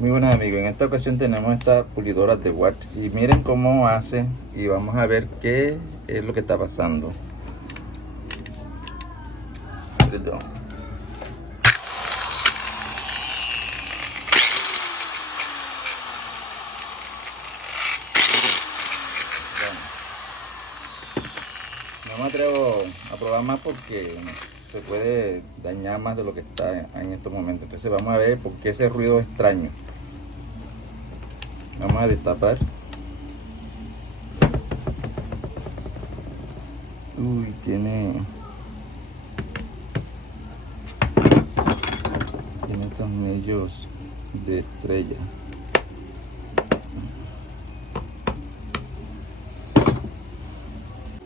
Muy buenas amigos, en esta ocasión tenemos esta pulidora de Watch y miren cómo hace y vamos a ver qué es lo que está pasando. Perdón. No me atrevo a probar más porque se puede dañar más de lo que está en estos momentos. Entonces vamos a ver por qué ese ruido extraño. Vamos a destapar. Uy, tiene tornillos de estrella.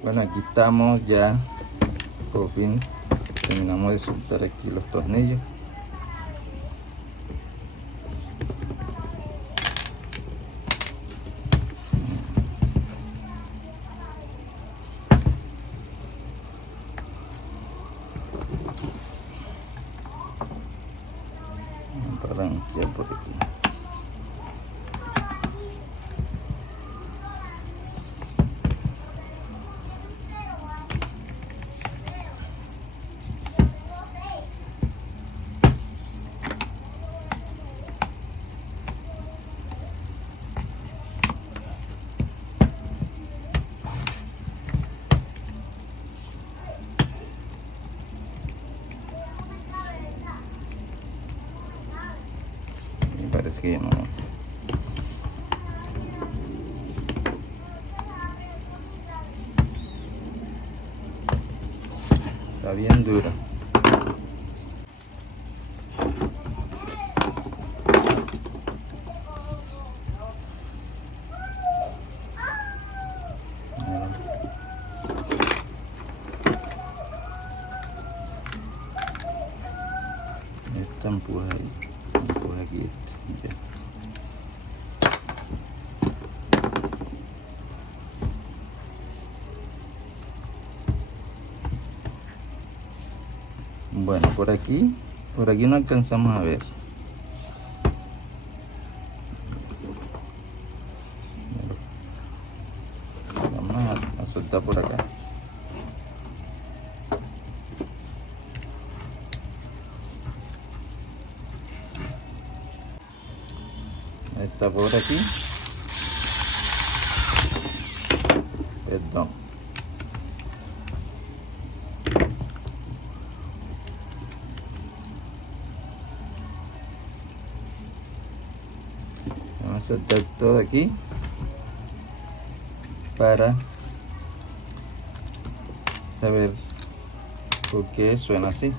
Bueno, aquí estamos ya, por fin terminamos de soltar aquí los tornillos. Para ranquear por aquí. Me parece que ya no. Está bien dura. Esta empuja ahí, empuja aquí ya. Bueno, por aquí no alcanzamos a ver. Vamos a soltar por acá. Está por aquí. Perdón. Vamos a soltar todo aquí para saber por qué suena así.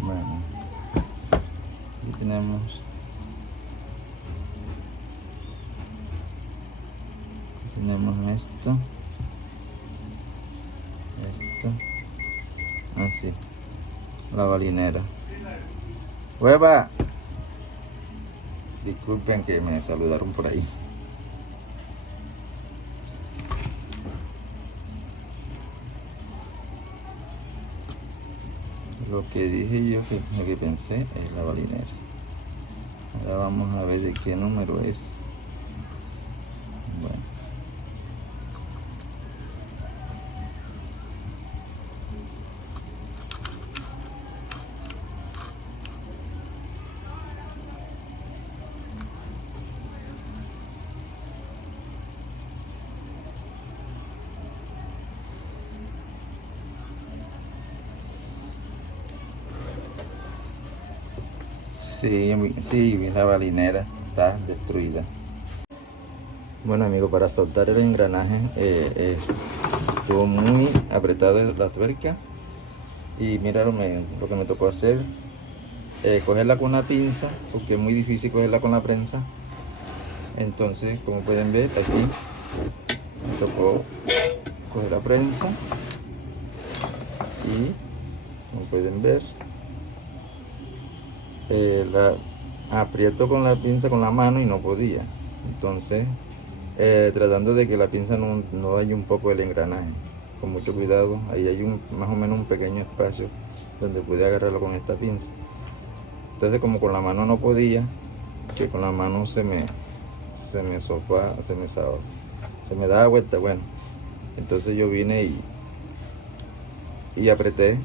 Bueno, aquí tenemos esto, así, la balinera. ¡Hueva! Disculpen que me saludaron por ahí. Lo que dije yo, lo que pensé es la balinera. Ahora vamos a ver de qué número es. Bueno. Sí, la balinera está destruida. Bueno amigos, para soltar el engranaje estuvo muy apretado la tuerca y mira lo que me tocó hacer, cogerla con una pinza porque es muy difícil cogerla con la prensa. Entonces, como pueden ver aquí me tocó coger la prensa y como pueden ver la aprieto con la pinza con la mano y no podía. Entonces tratando de que la pinza no dañe un poco el engranaje, con mucho cuidado. Ahí hay más o menos un pequeño espacio donde pude agarrarlo con esta pinza. Entonces, como con la mano no podía, que con la mano se me daba vuelta, bueno, entonces yo vine y apreté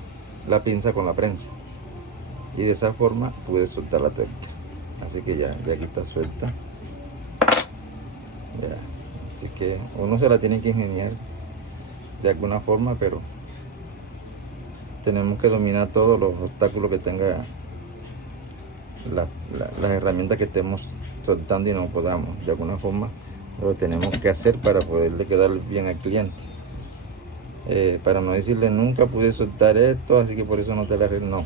la pinza con la prensa, y de esa forma pude soltar la tuerca. Así que ya aquí está suelta. Ya. Así que uno se la tiene que ingeniar de alguna forma, pero tenemos que dominar todos los obstáculos que tenga las herramientas que estemos soltando y no podamos. De alguna forma lo tenemos que hacer para poderle quedar bien al cliente. Para no decirle nunca pude soltar esto, así que por eso no te la arreglé. No,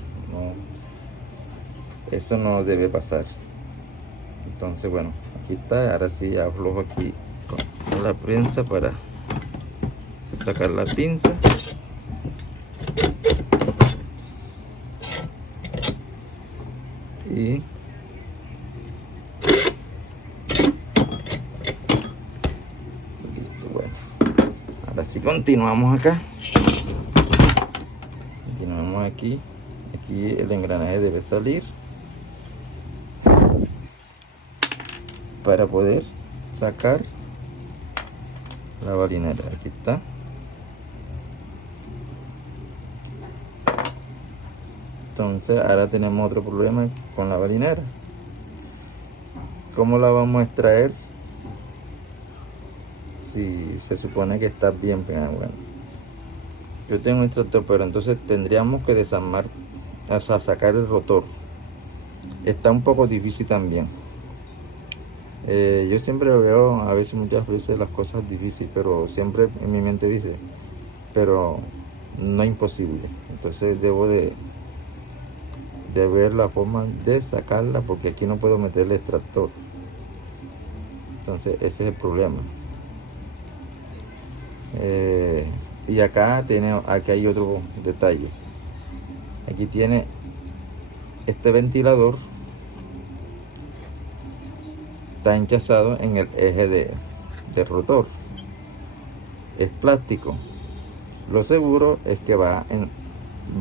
eso no debe pasar. Entonces, bueno, aquí está. Ahora sí aflojo aquí con la prensa para sacar la pinza. Y listo. Bueno, ahora sí continuamos acá. Continuamos aquí. Aquí el engranaje debe salir para poder sacar la balinera. Aquí está. Entonces ahora tenemos otro problema con la balinera. ¿Cómo la vamos a extraer si se supone que está bien pegada? Bueno, yo tengo un extractor, pero entonces tendríamos que desarmar, o sea, sacar el rotor. Está un poco difícil también. Yo siempre veo, a veces, muchas veces, las cosas difíciles, pero siempre en mi mente dice, pero no es imposible. Entonces debo de ver la forma de sacarla, porque aquí no puedo meter el extractor. Entonces ese es el problema. Y aquí hay otro detalle. Aquí tiene este ventilador, está hinchazado en el eje del rotor. Es plástico. Lo seguro es que va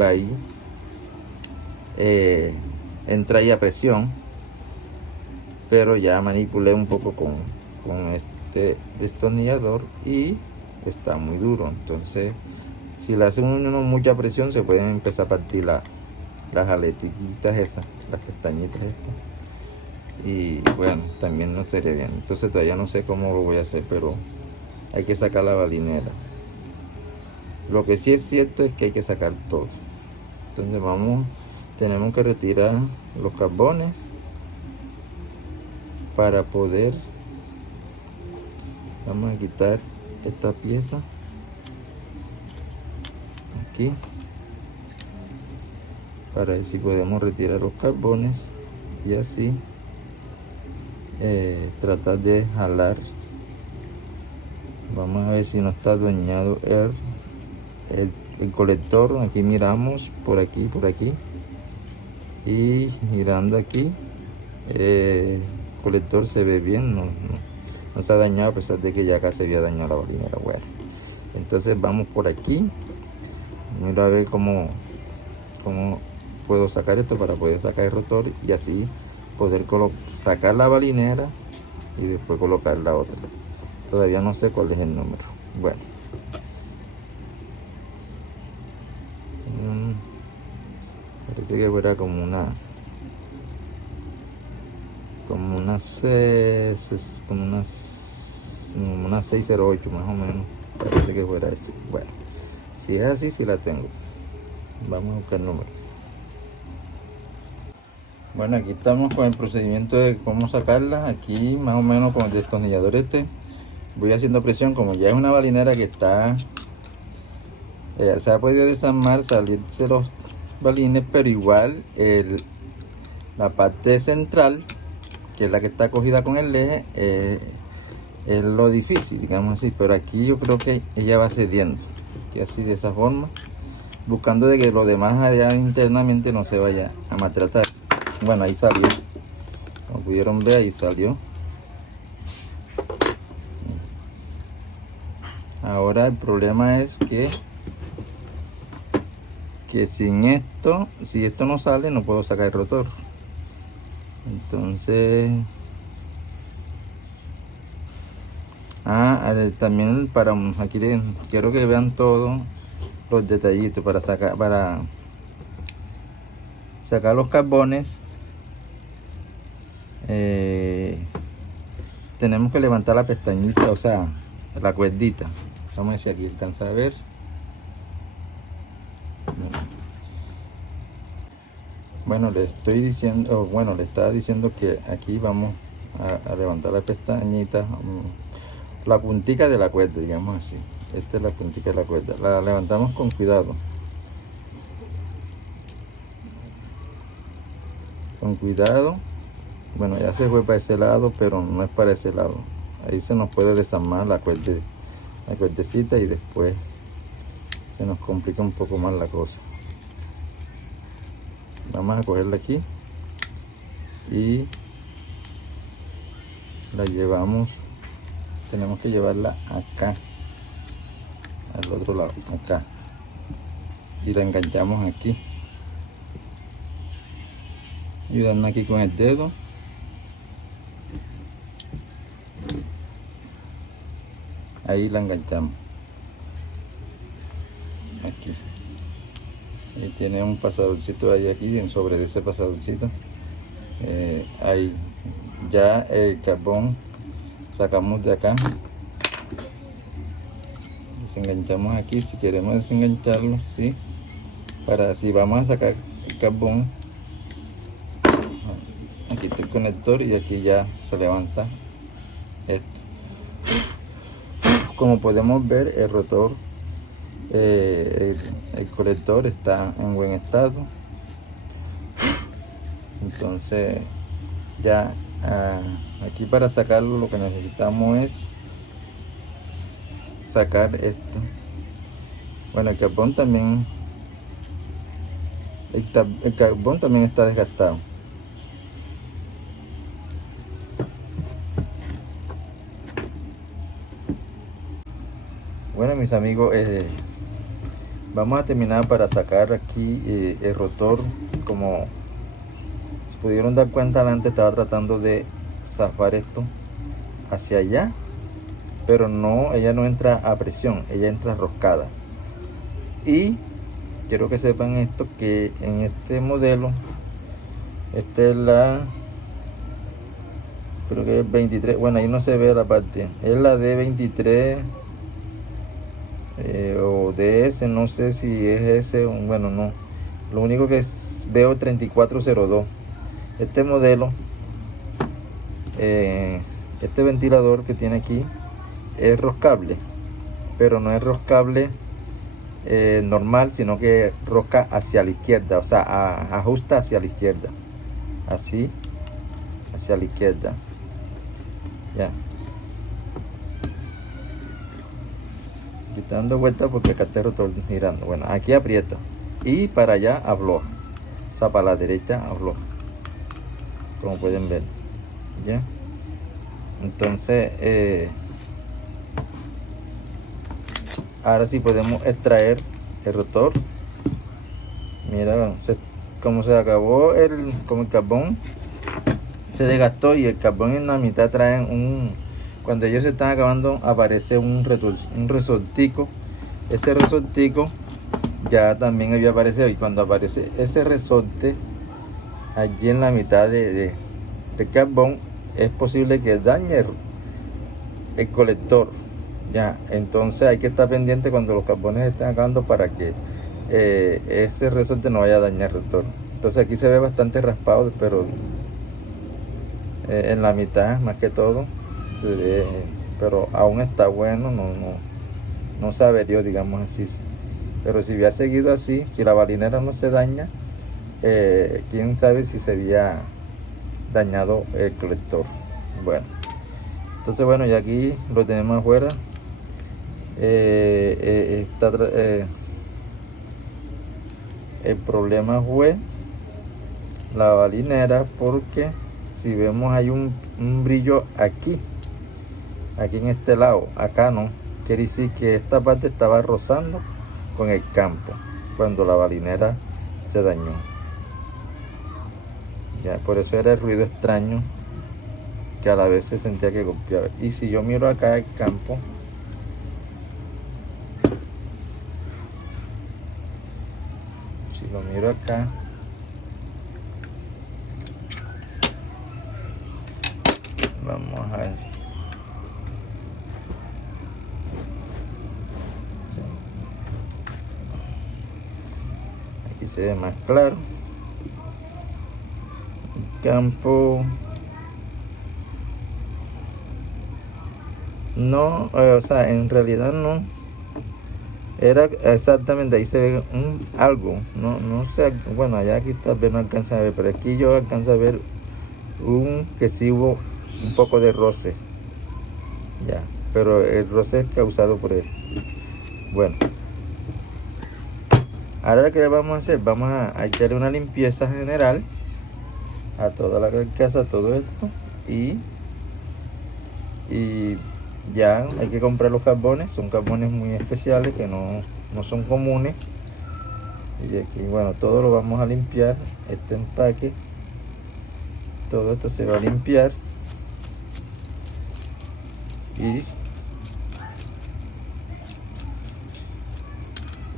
ahí, entra ahí a presión, pero ya manipulé un poco con este destornillador y está muy duro. Entonces, si le hacen uno mucha presión, se pueden empezar a partir las aletitas esas, las pestañitas estas, y bueno, también no estaría bien. Entonces todavía no sé cómo lo voy a hacer, pero hay que sacar la balinera. Lo que sí es cierto es que hay que sacar todo. Entonces tenemos que retirar los carbones para poder, vamos a quitar esta pieza aquí para ver si podemos retirar los carbones y así tratar de jalar. Vamos a ver si no está dañado el colector. Aquí miramos por aquí y girando aquí, el colector se ve bien, no se ha dañado, a pesar de que ya casi había dañado la balinera. Bueno, entonces vamos por aquí. Mira a ver cómo puedo sacar esto para poder sacar el rotor y así poder sacar la balinera y después colocar la otra. Todavía no sé cuál es el número. Bueno, parece que fuera como una 608 más o menos. Parece que fuera ese. Bueno, si es así, sí la tengo. Vamos a buscar el número. Bueno, aquí estamos con el procedimiento de cómo sacarla. Aquí más o menos con el destornillador voy haciendo presión. Como ya es una balinera que está, se ha podido desarmar, salirse los balines, pero igual la parte central, que es la que está cogida con el eje, es lo difícil, digamos así. Pero aquí yo creo que ella va cediendo, y así, de esa forma, buscando de que lo demás allá internamente no se vaya a maltratar. Bueno, ahí salió, como pudieron ver, ahí salió. Ahora el problema es que sin esto, si esto no sale, no puedo sacar el rotor. Entonces también para aquí quiero que vean todos los detallitos para sacar los carbones. Tenemos que levantar la pestañita, o sea, la cuerdita. Vamos a ver si aquí alcanza a ver. Bueno, le estoy diciendo, bueno, le estaba diciendo que aquí vamos a levantar la pestañita, la puntica de la cuerda, digamos así. Esta es la puntica de la cuerda. La levantamos con cuidado. Con cuidado. Bueno, ya se fue para ese lado, pero no es para ese lado. Ahí se nos puede desarmar la cuerdecita y después se nos complica un poco más la cosa. Vamos a cogerla aquí y la llevamos. Tenemos que llevarla acá, al otro lado, acá, y la enganchamos aquí, ayudando aquí con el dedo. Ahí la enganchamos aquí. Y tiene un pasadorcito ahí aquí, sobre ese pasadorcito. Ahí ya el carbón sacamos de acá, desenganchamos aquí si queremos desengancharlo, sí, para si vamos a sacar el carbón. Aquí está el conector y aquí ya se levanta esto. Como podemos ver, el rotor, el colector está en buen estado. Entonces ya aquí para sacarlo lo que necesitamos es sacar esto. Bueno, el carbón también está desgastado. Bueno, mis amigos, vamos a terminar para sacar aquí el rotor. Como pudieron dar cuenta, antes estaba tratando de zafar esto hacia allá, pero no, ella no entra a presión, ella entra roscada. Y quiero que sepan esto, que en este modelo, esta es la, creo que es 23, bueno, ahí no se ve la parte, es la D23 o DS, no sé si es ese, bueno, no, lo único que veo 3402. Este modelo, este ventilador que tiene aquí es roscable, pero no es roscable normal, sino que rosca hacia la izquierda, o sea, ajusta hacia la izquierda, así, hacia la izquierda, ya. Estoy dando vuelta porque acá está el rotor girando. Bueno, aquí aprieta y para allá afloja, o sea, para la derecha afloja, como pueden ver, ya. Entonces ahora sí podemos extraer el rotor. Mira, como se acabó como el carbón se desgastó, y el carbón en la mitad traen cuando ellos se están acabando, aparece un resortico. Ese resortico ya también había aparecido, y cuando aparece ese resorte allí en la mitad del carbón, es posible que dañe el colector, ya. Entonces hay que estar pendiente cuando los carbones estén acabando para que ese resorte no vaya a dañar el rotor. Entonces aquí se ve bastante raspado, pero en la mitad más que todo se ve, pero aún está bueno, no se averió, digamos así. Pero si hubiera seguido así, si la balinera no se daña, quién sabe si se había dañado el colector. Bueno, entonces bueno, ya aquí lo tenemos afuera. El problema fue la balinera, porque si vemos hay un brillo aquí en este lado, acá no, quiere decir que esta parte estaba rozando con el campo cuando la balinera se dañó. Ya, por eso era el ruido extraño que a la vez se sentía que golpeaba. Y si yo miro acá el campo, si lo miro acá, vamos a ver. Sí. Aquí se ve más claro. El campo no, o sea, en realidad no. Era exactamente, ahí se ve algo, no sé, bueno, allá aquí tal vez no alcanza a ver, pero aquí yo alcanzo a ver que sí hubo un poco de roce, ya, pero el roce es causado por él. Bueno, ahora que vamos a hacer, vamos a echarle una limpieza general a toda la carcasa, todo esto, y ya hay que comprar los carbones, son carbones muy especiales que no son comunes. Y aquí, bueno, todo lo vamos a limpiar, este empaque, todo esto se va a limpiar.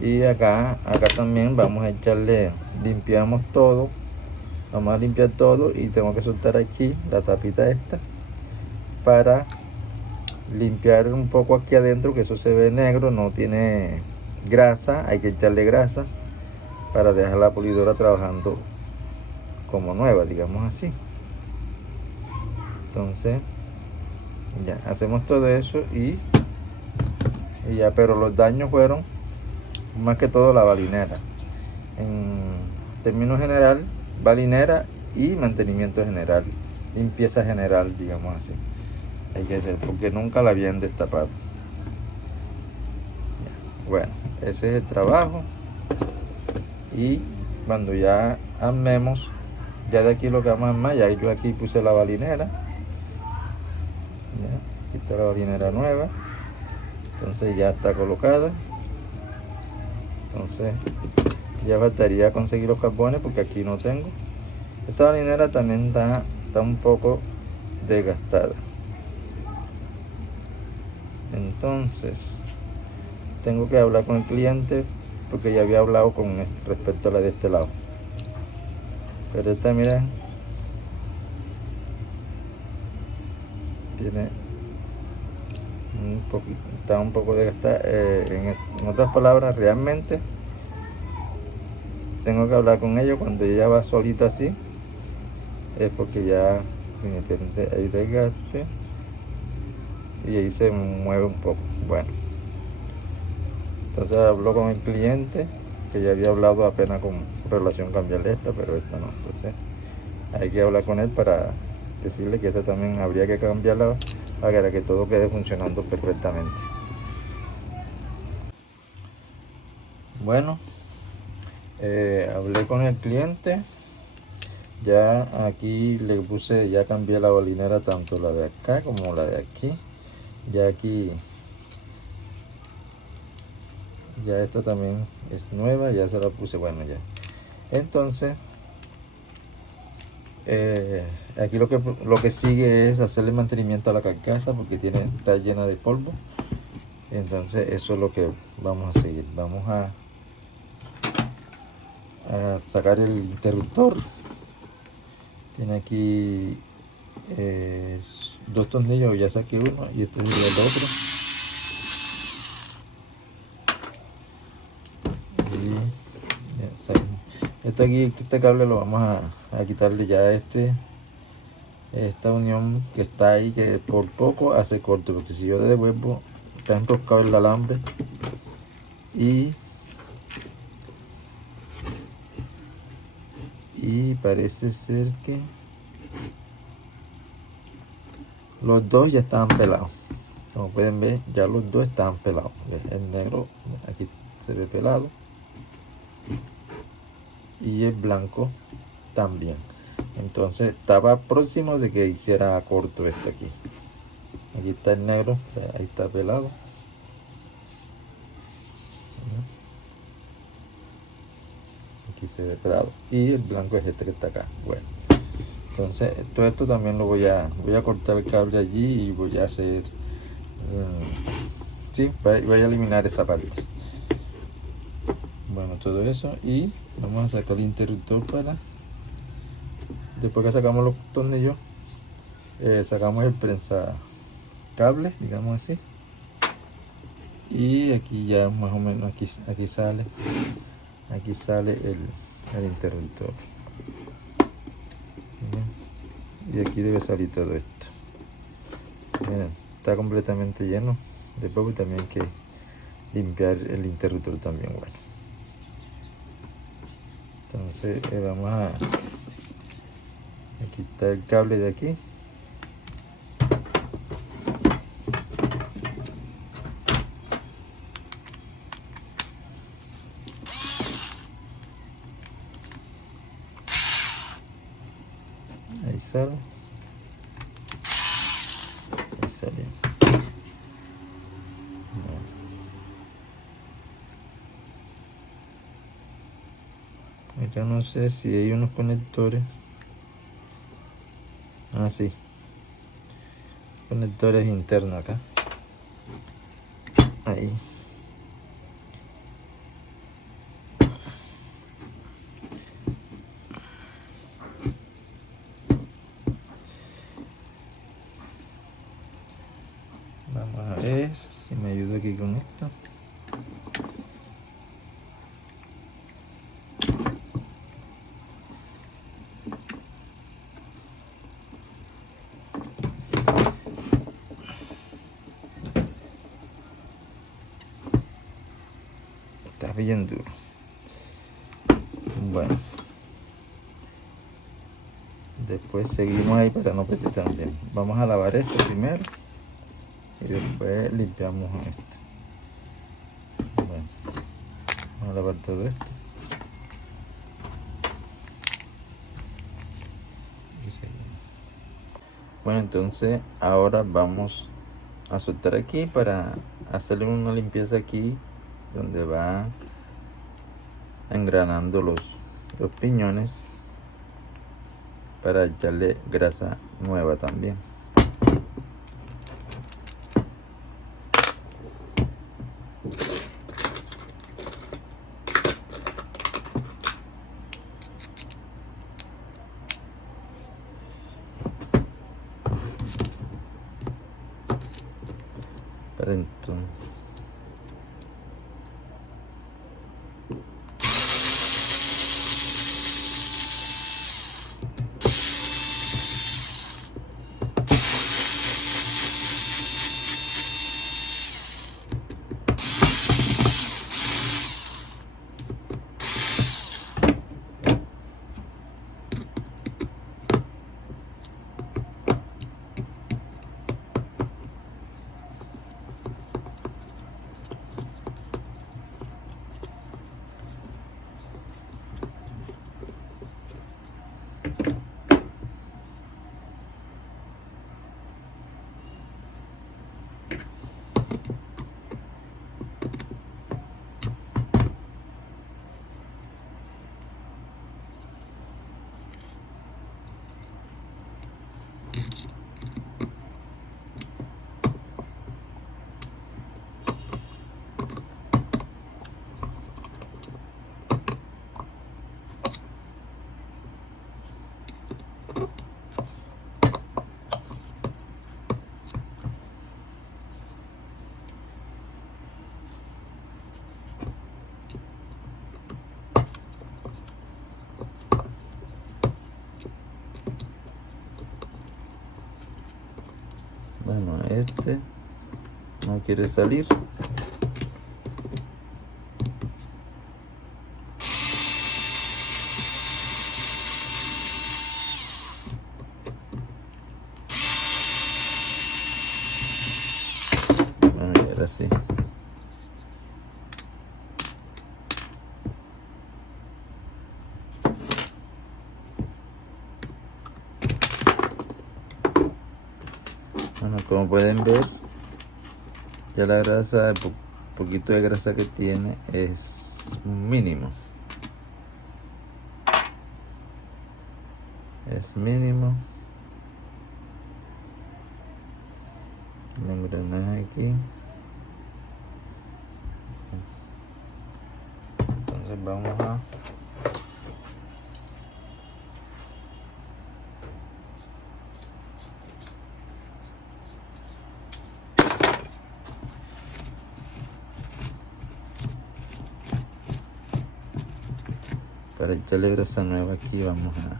Y acá también vamos a echarle, limpiamos todo, vamos a limpiar todo y tengo que soltar aquí la tapita esta para limpiar un poco aquí adentro, que eso se ve negro, no tiene grasa, hay que echarle grasa para dejar la pulidora trabajando como nueva, digamos así. Entonces ya hacemos todo eso y ya, pero los daños fueron más que todo la balinera. En términos general, balinera y mantenimiento general, limpieza general, digamos así, hay que hacer porque nunca la habían destapado. Bueno, ese es el trabajo. Y cuando ya armemos, ya de aquí lo que vamos a armar, ya yo aquí puse la balinera, ya, aquí está la balinera nueva, entonces ya está colocada. Entonces ya faltaría conseguir los carbones porque aquí no tengo. Esta balinera también está un poco desgastada, entonces tengo que hablar con el cliente porque ya había hablado con respecto a la de este lado, pero esta, miren, tiene un poquito, está un poco desgastada. En otras palabras, realmente tengo que hablar con ellos. Cuando ella va solita así es porque ya hay desgaste y ahí se mueve un poco. Bueno, entonces habló con el cliente que ya había hablado apenas con relación a cambiarle esta, pero esta no. Entonces hay que hablar con él para decirle que esta también habría que cambiarla para que todo quede funcionando perfectamente. Bueno, hablé con el cliente, ya aquí le puse, ya cambié la balinera, tanto la de acá como la de aquí. Ya aquí, ya esta también es nueva, ya se la puse. Bueno, ya entonces aquí lo que sigue es hacerle mantenimiento a la carcasa porque está llena de polvo. Entonces eso es lo que vamos a seguir. Vamos a sacar el interruptor. Tiene aquí dos tornillos, ya saqué uno y este es el otro. Y ya saquemos. Esto aquí, este cable lo vamos a quitarle ya esta unión que está ahí, que por poco hace corto, porque si yo le devuelvo está enroscado el alambre y parece ser que los dos ya estaban pelados. Como pueden ver, ya los dos estaban pelados. El negro aquí se ve pelado y el blanco también. Entonces estaba próximo de que hiciera corto esto aquí. Aquí está el negro, ahí está pelado. separado. Y el blanco es este que está acá. Bueno, entonces todo esto también lo voy a cortar el cable allí y voy a hacer, sí, voy a eliminar esa parte. Bueno, todo eso, y vamos a sacar el interruptor para, después que sacamos los tornillos, sacamos el prensa cable, digamos así, y aquí ya más o menos aquí sale el interruptor. Bien. Y aquí debe salir todo esto. Miren, está completamente lleno. Después también hay que limpiar el interruptor también. Bueno, entonces vamos a quitar el cable de aquí. Ahí sale. Ahí salió. Acá no sé si hay unos conectores. Ah, sí. Conectores internos acá. Ahí. Vamos a ver si me ayuda aquí con esto. Está bien duro. Bueno, después seguimos ahí para no perder tan bien. Vamos a lavar esto primero y después limpiamos esto. Bueno, vamos a lavar todo esto. Y seguimos. Bueno, entonces ahora vamos a soltar aquí para hacerle una limpieza aquí donde va engranando los piñones, para echarle grasa nueva también. Para entonces bueno, este no quiere salir. Bueno, y ahora sí. Bueno, como pueden ver, ya la grasa, el poquito de grasa que tiene es mínimo. es mínimo. El engranaje aquí. Entonces vamos a para echarle grasa nueva aquí vamos a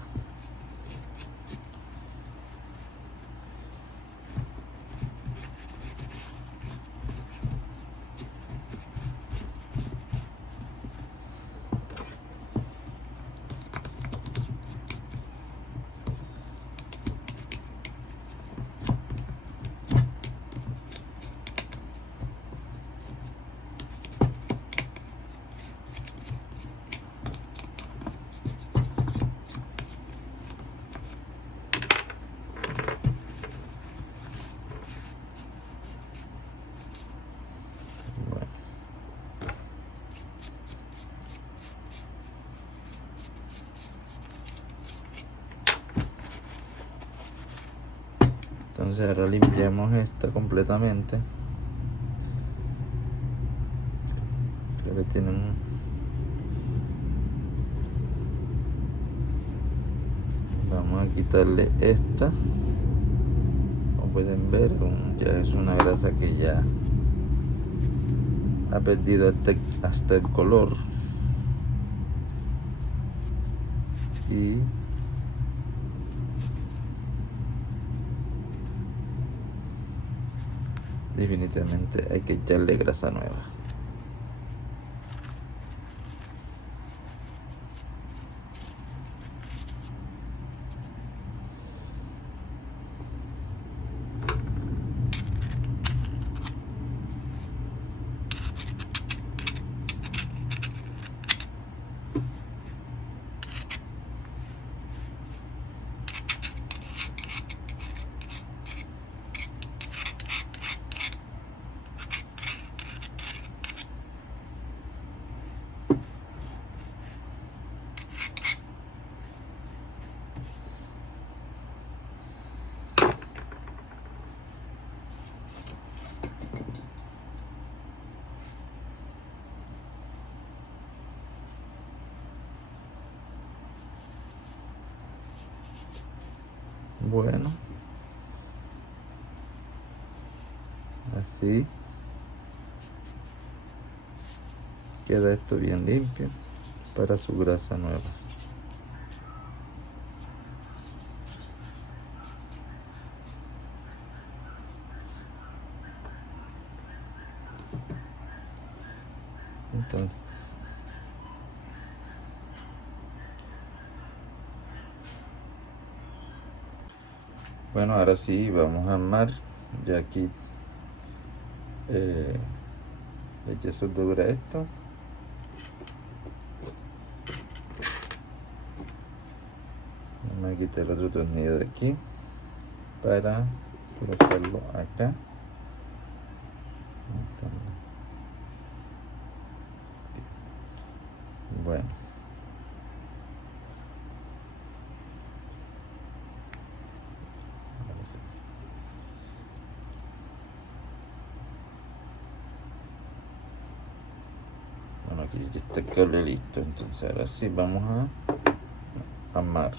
entonces ahora limpiamos esta completamente. Creo que tiene vamos a quitarle esta. Como pueden ver, ya es una grasa que ya ha perdido hasta el color. Y definitivamente hay que echarle grasa nueva. Bueno, así queda esto bien limpio para su grasa nueva. Entonces, bueno, ahora sí vamos a armar. Ya aquí le eché soldadura a esto. Vamos a quitar el otro tornillo de aquí para colocarlo acá. Bueno, ahora sí. Bueno, aquí ya está el cable listo. Entonces ahora sí vamos a armar.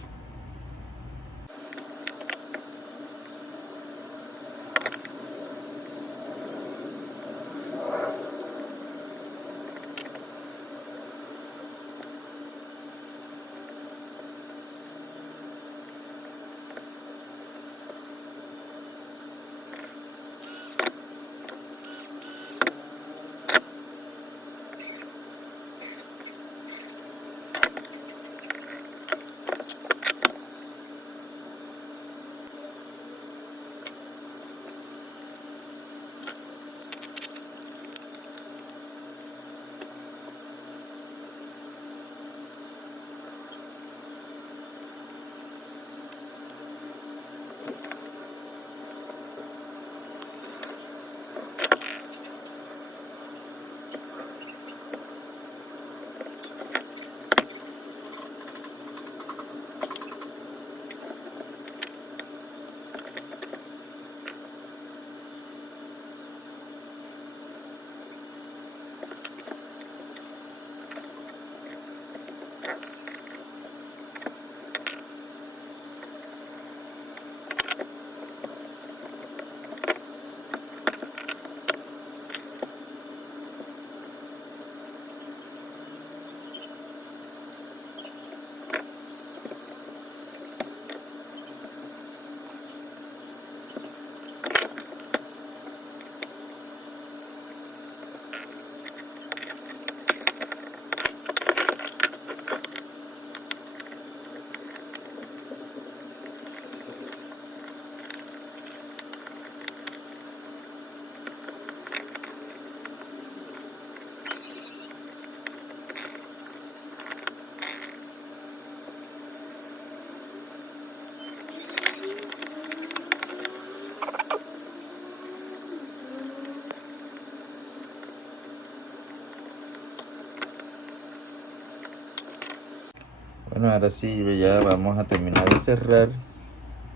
Bueno, ahora sí ya vamos a terminar de cerrar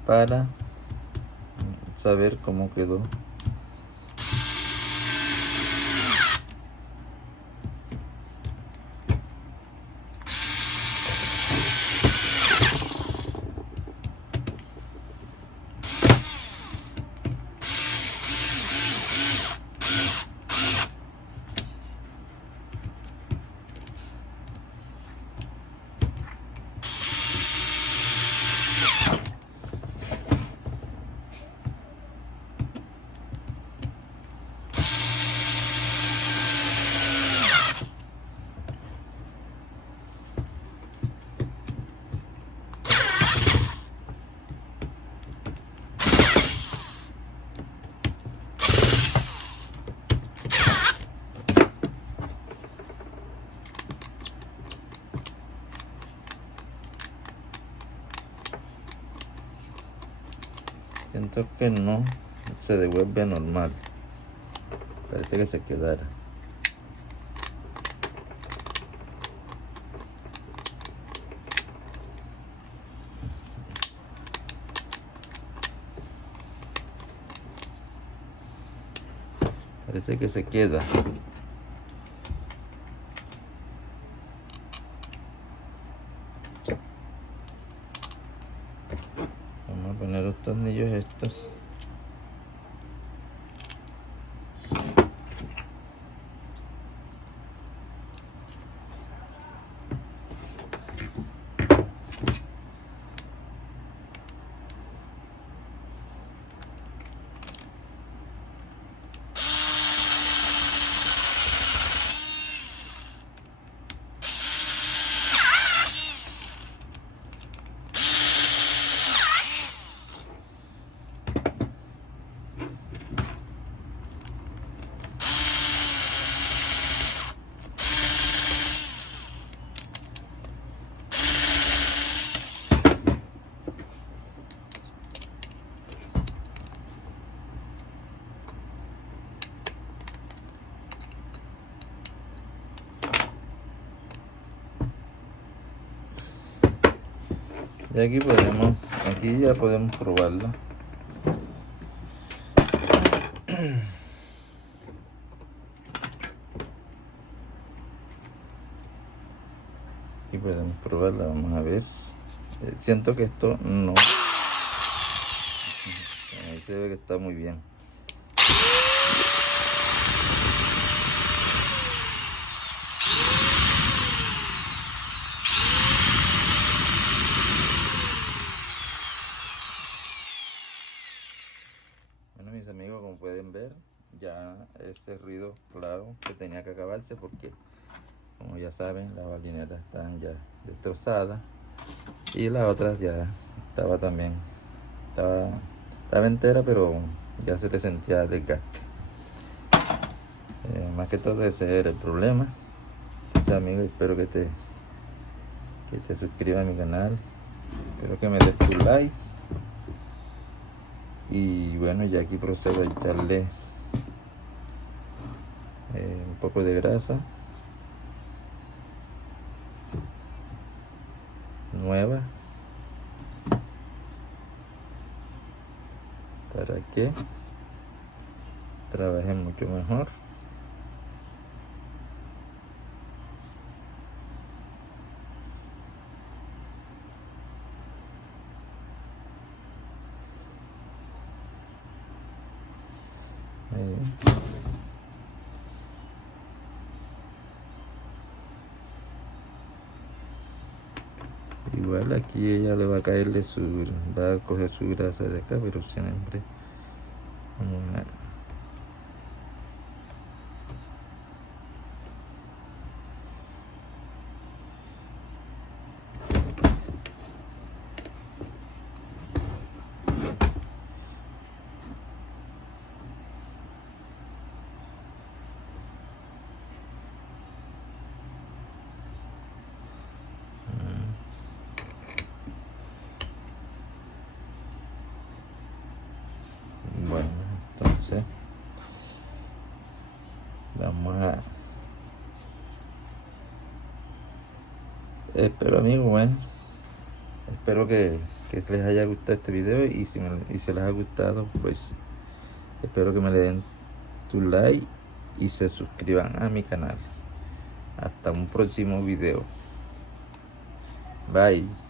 para saber cómo quedó. Siento que no se devuelve normal. Parece que se quedara. Parece que se queda. Vamos a poner los tornillos estos. Y aquí ya podemos probarla. Aquí podemos probarla, vamos a ver. Siento que esto no. Ahí se ve que está muy bien. Bueno, mis amigos, como pueden ver, ya ese ruido, claro, que tenía que acabarse porque, como ya saben, las balineras están ya destrozadas y las otras ya estaba entera, pero ya se le sentía desgaste. Más que todo ese era el problema. Entonces, amigos, espero que te suscribas a mi canal, espero que me des tu like. Y bueno, ya aquí procedo a echarle un poco de grasa nueva para que trabaje mucho mejor. Igual aquí ella le va a caerle va a coger su grasa de acá, pero siempre una. Bueno, entonces vamos a Espero, amigos, bueno, espero que les haya gustado este video, y y si les ha gustado, pues espero que me le den tu like y se suscriban a mi canal. Hasta un próximo video. Bye.